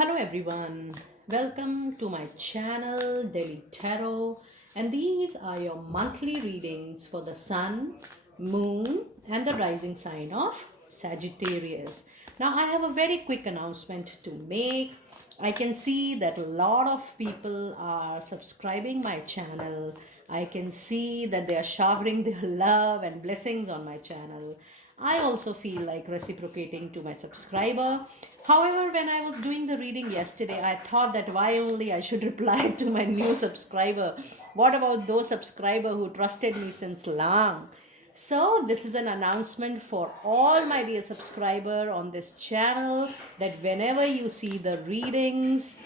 Hello everyone, welcome to my channel Daily Tarot, and these are your monthly readings for the Sun, Moon and the rising sign of Sagittarius. Now I have a very quick announcement to make. I can see that a lot of people are subscribing my channel. I can see that they are showering their love and blessings on my channel. I also feel like reciprocating to my subscriber. However, when I was doing the reading yesterday, I thought that why only I should reply to my new subscriber. What about those subscriber who trusted me since long? So this is an announcement for all my dear subscriber on this channel that whenever you see the readings,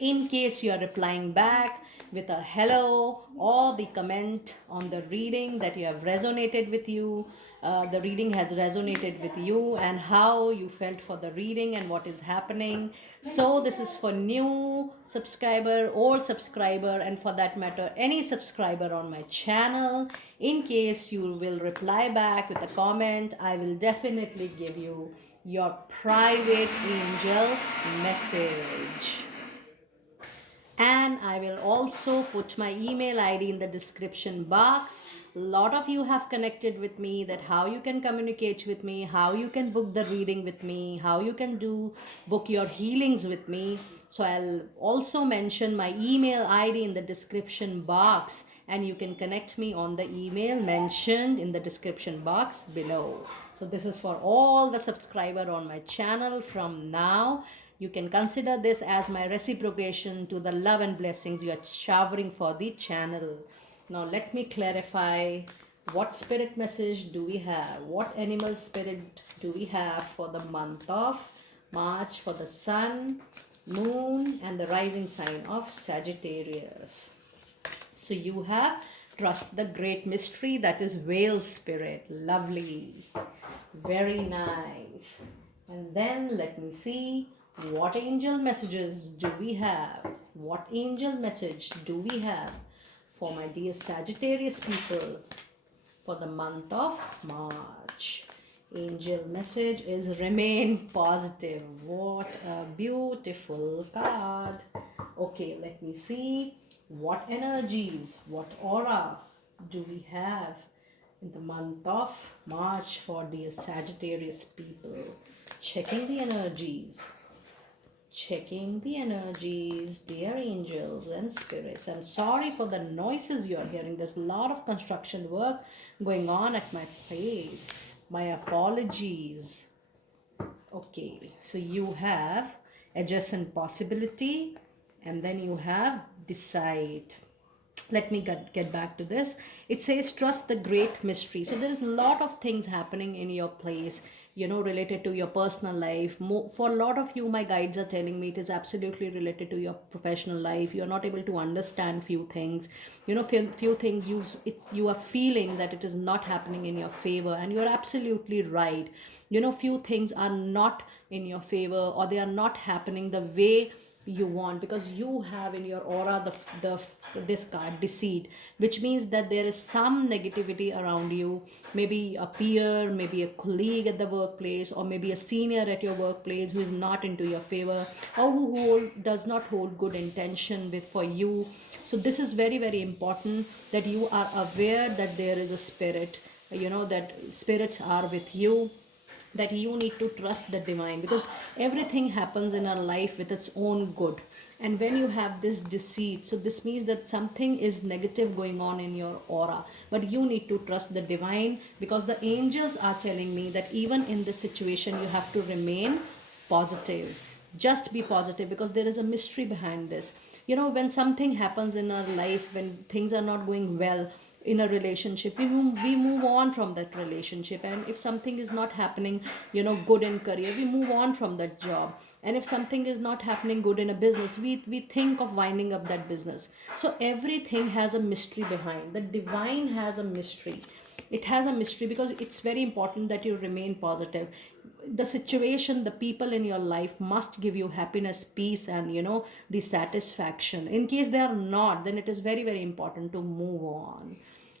in case you are replying back with a hello or the comment on the reading that you have resonated with you, the reading has resonated with you and how you felt for the reading and what is happening. So this is for new subscriber, old subscriber, and for that matter any subscriber on my channel. In case you will reply back with a comment, I will definitely give you your private angel message. And I will also put my email ID in the description box. A lot of you have connected with me that how you can communicate with me, how you can book the reading with me, how you can book your healings with me. So I'll also mention my email ID in the description box, and you can connect me on the email mentioned in the description box below. So this is for all the subscriber on my channel from now. You can consider this as my reciprocation to the love and blessings you are showering for the channel. Now let me clarify, what spirit message do we have? What animal spirit do we have for the month of March for the Sun, Moon and the rising sign of Sagittarius? So you have trust the great mystery, that is whale spirit. Lovely. Very nice. And then let me see, what angel messages do we have? What angel message do we have for my dear Sagittarius people for the month of March? Angel message is remain positive. What a beautiful card. Okay, let me see what energies, what aura do we have in the month of March for dear Sagittarius people. Checking the energies. Checking the energies, dear angels and spirits. I'm sorry for the noises you are hearing. There's a lot of construction work going on at my place. My apologies. Okay, so you have adjacent possibility and then you have decide. Let me get back to this. It says trust the great mystery. So there is a lot of things happening in your place, related to your personal life. For a lot of you, my guides are telling me it is absolutely related to your professional life. You're not able to understand few things, few things you are feeling that it is not happening in your favor, and you're absolutely right. Few things are not in your favor, or they are not happening the way you want, because you have in your aura this card deceit, which means that there is some negativity around you. Maybe a peer, maybe a colleague at the workplace, or maybe a senior at your workplace who is not into your favor, or who does not hold good intention for you. So this is very very important that you are aware that there is a spirit, that spirits are with you, that you need to trust the divine, because everything happens in our life with its own good. And when you have this deceit, so this means that something is negative going on in your aura, but you need to trust the divine, because the angels are telling me that even in this situation you have to remain positive. Just be positive, because there is a mystery behind this. When something happens in our life, when things are not going well in a relationship, we move on from that relationship. And if something is not happening good in career, we move on from that job. And if something is not happening good in a business, we think of winding up that business. So everything has a mystery behind. The divine has a mystery. It has a mystery because it's very important that you remain positive. The situation, the people in your life must give you happiness, peace, and the satisfaction. In case they are not, then it is very very important to move on.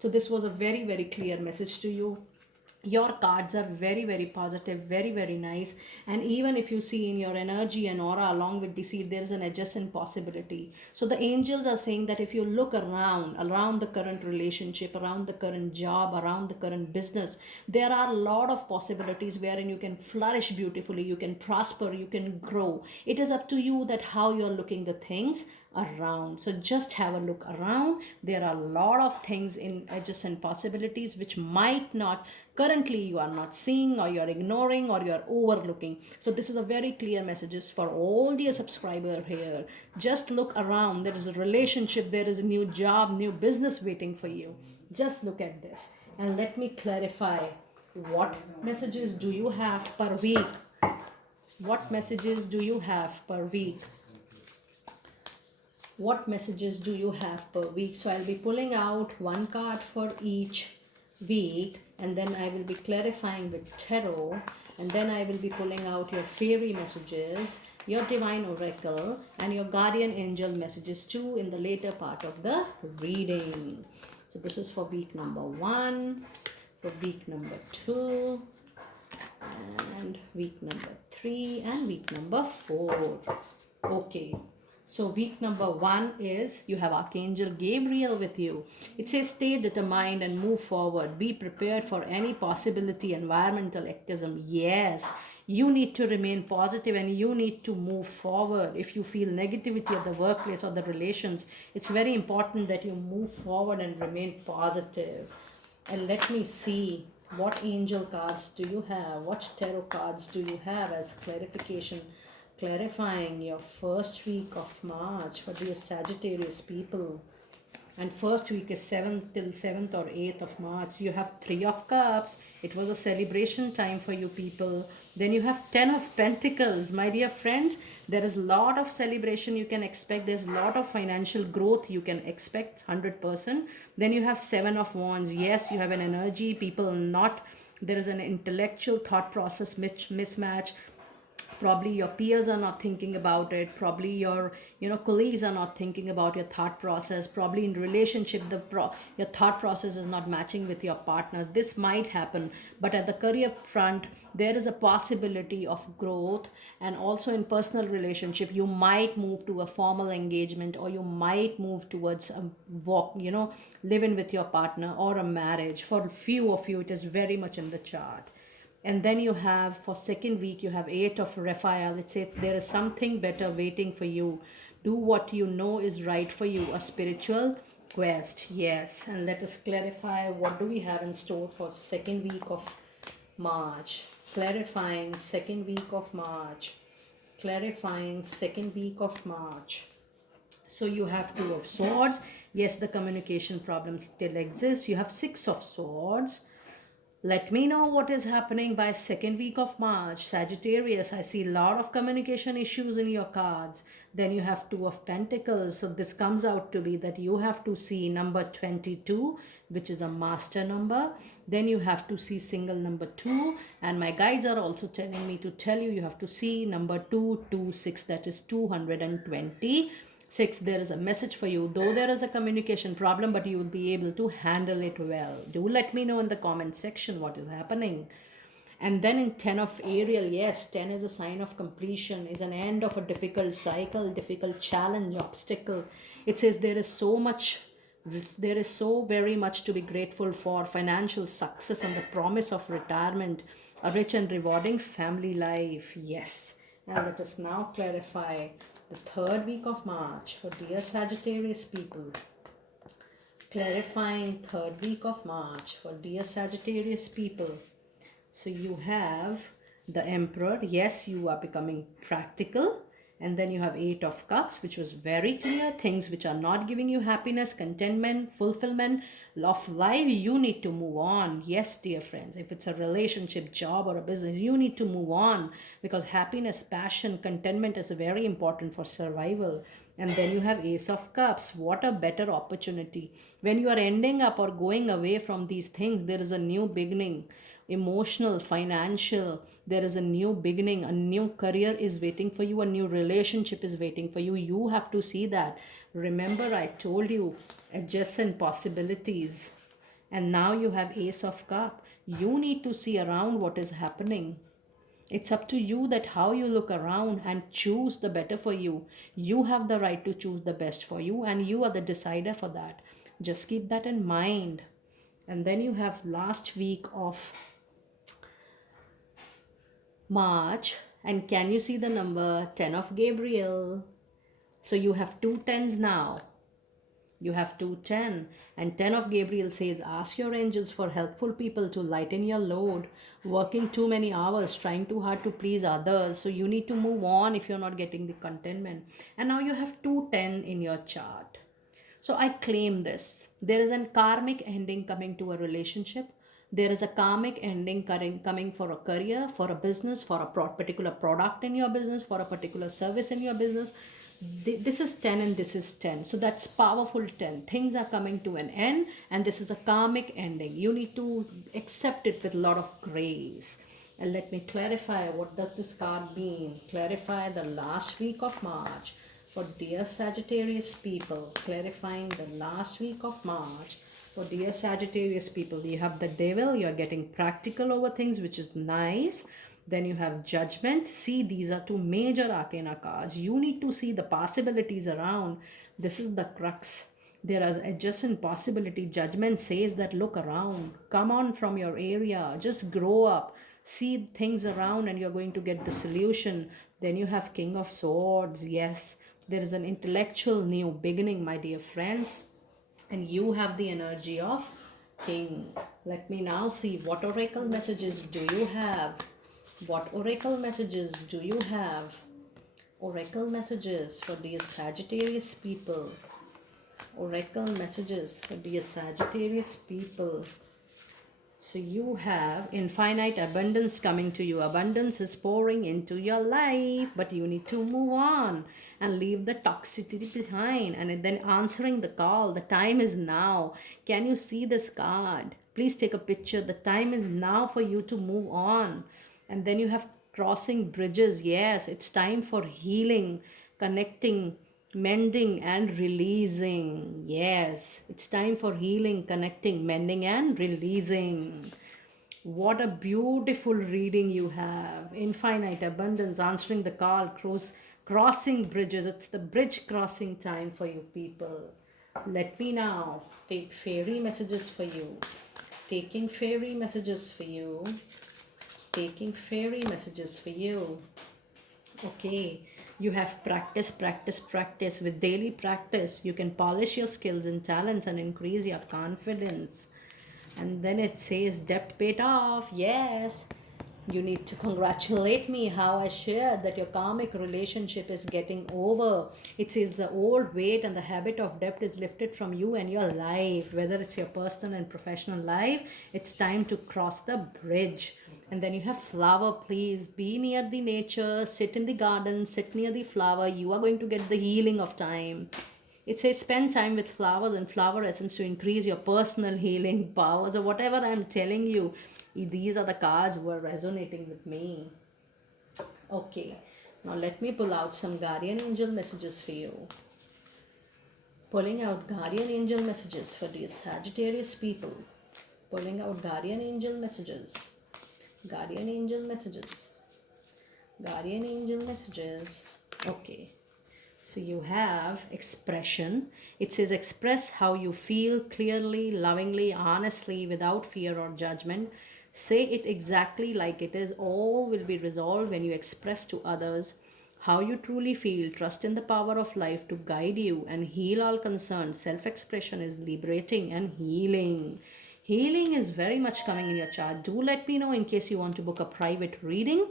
So this was a very very clear message to you. Your cards are very, very positive, very, very nice. And even if you see in your energy and aura along with the seed, there is an adjacent possibility. So the angels are saying that if you look around the current relationship, around the current job, around the current business, there are a lot of possibilities wherein you can flourish beautifully, you can prosper, you can grow. It is up to you that how you're looking the things around. So just have a look around. There are a lot of things in adjacent possibilities which might not currently you are not seeing, or you're ignoring, or you're overlooking. So this is a very clear messages for all the subscriber here. Just look around. There is a relationship, there is a new job, new business waiting for you. Just look at this and let me clarify. What messages do you have per week? What messages do you have per week? What messages do you have per week? So I'll be pulling out one card for each week, and then I will be clarifying with tarot, and then I will be pulling out your fairy messages, your divine oracle, and your guardian angel messages too in the later part of the reading. So this is for week number 1, for week number 2, and week number 3, and week number 4. Okay. So week number 1 is you have Archangel Gabriel with you. It says stay determined and move forward. Be prepared for any possibility, environmental activism. Yes, you need to remain positive and you need to move forward. If you feel negativity at the workplace or the relations, it's very important that you move forward and remain positive. And let me see, what angel cards do you have? What tarot cards do you have as clarification? Clarifying your first week of March for the Sagittarius people. And first week is 7th till 7th or 8th of March. You have 3 of Cups. It was a celebration time for you people. Then you have 10 of Pentacles. My dear friends, there is a lot of celebration you can expect. There's a lot of financial growth you can expect, 100%. Then you have 7 of Wands. Yes, you have an energy. People not, there is an intellectual thought process mismatch. Probably your peers are not thinking about it. Probably your colleagues are not thinking about your thought process. Probably in relationship your thought process is not matching with your partner. This might happen, but at the career front there is a possibility of growth. And also in personal relationship, you might move to a formal engagement, or you might move towards a walk, live in with your partner, or a marriage. For few of you it is very much in the chart. And then you have, for second week, you have 8 of Raphael. It says there is something better waiting for you. Do what you know is right for you. A spiritual quest. Yes. And let us clarify, what do we have in store for second week of March. Clarifying second week of March. Clarifying second week of March. So you have 2 of Swords. Yes, the communication problem still exists. You have 6 of Swords. Let me know what is happening by second week of March. Sagittarius, I see a lot of communication issues in your cards. Then you have 2 of Pentacles. So this comes out to be that you have to see number 22, which is a master number. Then you have to see single number 2. And my guides are also telling me to tell you have to see number 226, that is 220. 6, there is a message for you. Though there is a communication problem, but you will be able to handle it well. Do let me know in the comment section what is happening. And then in 10 of Ariel, yes, 10 is a sign of completion, is an end of a difficult cycle, difficult challenge, obstacle. It says there is so very much to be grateful for: financial success and the promise of retirement, a rich and rewarding family life. Yes. And let us now clarify the third week of March for dear Sagittarius people. Clarifying third week of March for dear Sagittarius people. So you have the Emperor. Yes, you are becoming practical. And then you have 8 of Cups, which was very clear. Things which are not giving you happiness, contentment, fulfillment of life, you need to move on. Yes, dear friends, if it's a relationship, job, or a business, you need to move on, because happiness, passion, contentment is very important for survival. And then you have Ace of Cups. What a better opportunity. When you are ending up or going away from these things, there is a new beginning. Emotional, financial, there is a new beginning. A new career is waiting for you. A new relationship is waiting for you. You have to see that. Remember, I told you adjacent possibilities. And now you have Ace of Cup. You need to see around what is happening. It's up to you that how you look around and choose the better for you. You have the right to choose the best for you, and you are the decider for that. Just keep that in mind. And then you have last week of March. And can you see the number 10 of Gabriel? So you have two tens now. You have two 10. And 10 of Gabriel says, ask your angels for helpful people to lighten your load. Working too many hours, trying too hard to please others. So you need to move on if you're not getting the contentment. And now you have two 10 in your chart. So I claim this. There is a karmic ending coming to a relationship. There is a karmic ending coming for a career, for a business, for a particular product in your business, for a particular service in your business. This is 10 and this is 10. So that's powerful 10. Things are coming to an end and this is a karmic ending. You need to accept it with a lot of grace. And let me clarify, what does this card mean? Clarify the last week of March. For dear Sagittarius people, clarifying the last week of March. For dear Sagittarius people, you have the devil, you're getting practical over things, which is nice. Then you have judgment. See, these are two major arcana cards. You need to see the possibilities around. This is the crux. There is adjacent possibility. Judgment says that look around, come on from your area, just grow up, see things around and you're going to get the solution. Then you have King of Swords. Yes, there is an intellectual new beginning, my dear friends. And you have the energy of King. Let me now see what oracle messages do you have. What oracle messages do you have? Oracle messages for these Sagittarius people. Oracle messages for these Sagittarius people. So you have infinite abundance coming to you. Abundance is pouring into your life, but you need to move on and leave the toxicity behind. And then answering the call. The time is now. Can you see this card? Please take a picture. The time is now for you to move on. And then you have crossing bridges. Yes, it's time for healing, connecting, mending and releasing. Yes, it's time for healing, connecting, mending and releasing. What a beautiful reading you have. Infinite abundance, answering the call, crossing bridges. It's the bridge crossing time for you people. Let me now take fairy messages for you. Taking fairy messages for you. Taking fairy messages for you. Okay, you have practice, practice, practice. With daily practice, you can polish your skills and talents and increase your confidence. And then it says debt paid off. Yes, you need to congratulate me how I shared that your karmic relationship is getting over. It says the old weight and the habit of debt is lifted from you and your life. Whether it's your personal and professional life, it's time to cross the bridge. And then you have flower. Please be near the nature, sit in the garden, sit near the flower. You are going to get the healing of time. It says spend time with flowers and flower essence to increase your personal healing powers, or whatever I'm telling you. These are the cards who are resonating with me. Okay, now let me pull out some guardian angel messages for you. Pulling out guardian angel messages for these Sagittarius people. Pulling out guardian angel messages. Guardian angel messages. Guardian angel messages. Okay. So you have expression. It says express how you feel clearly, lovingly, honestly, without fear or judgment. Say it exactly like it is. All will be resolved when you express to others how you truly feel. Trust in the power of life to guide you and heal all concerns. Self-expression is liberating and healing. Healing is very much coming in your chart. Do let me know in case you want to book a private reading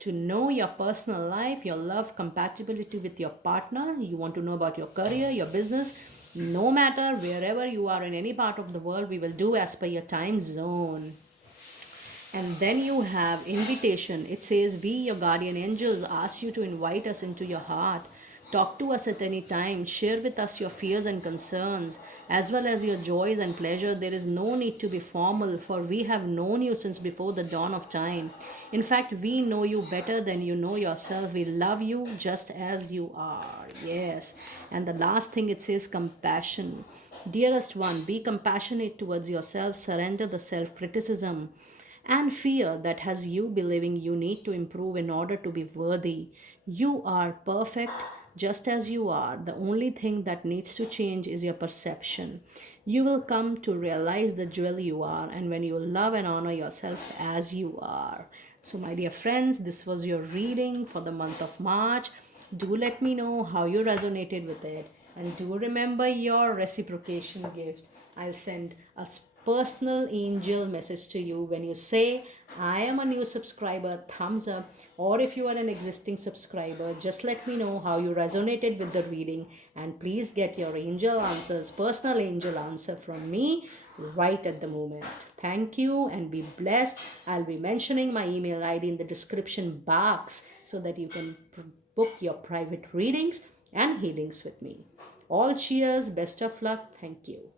to know your personal life, your love, compatibility with your partner. You want to know about your career, your business. No matter wherever you are in any part of the world, we will do as per your time zone. And then you have invitation. It says, we, your guardian angels, ask you to invite us into your heart. Talk to us at any time. Share with us your fears and concerns, as well as your joys and pleasure. There is no need to be formal, for we have known you since before the dawn of time. In fact, we know you better than you know yourself. We love you just as you are. Yes. And the last thing it says, compassion. Dearest one, be compassionate towards yourself. Surrender the self criticism and fear that has you believing you need to improve in order to be worthy. You are perfect just as you are. The only thing that needs to change is your perception. You will come to realize the jewel you are, and when you love and honor yourself as you are. So, my dear friends, this was your reading for the month of March. Do let me know how you resonated with it, and do remember your reciprocation gift. I'll send a personal angel message to you when you say, I am a new subscriber, thumbs up. Or if you are an existing subscriber, just let me know how you resonated with the reading, and please get your angel answers, personal angel answer from me right at the moment. Thank you and be blessed. I'll be mentioning my email ID in the description box so that you can book your private readings and healings with me. All cheers, best of luck. Thank you.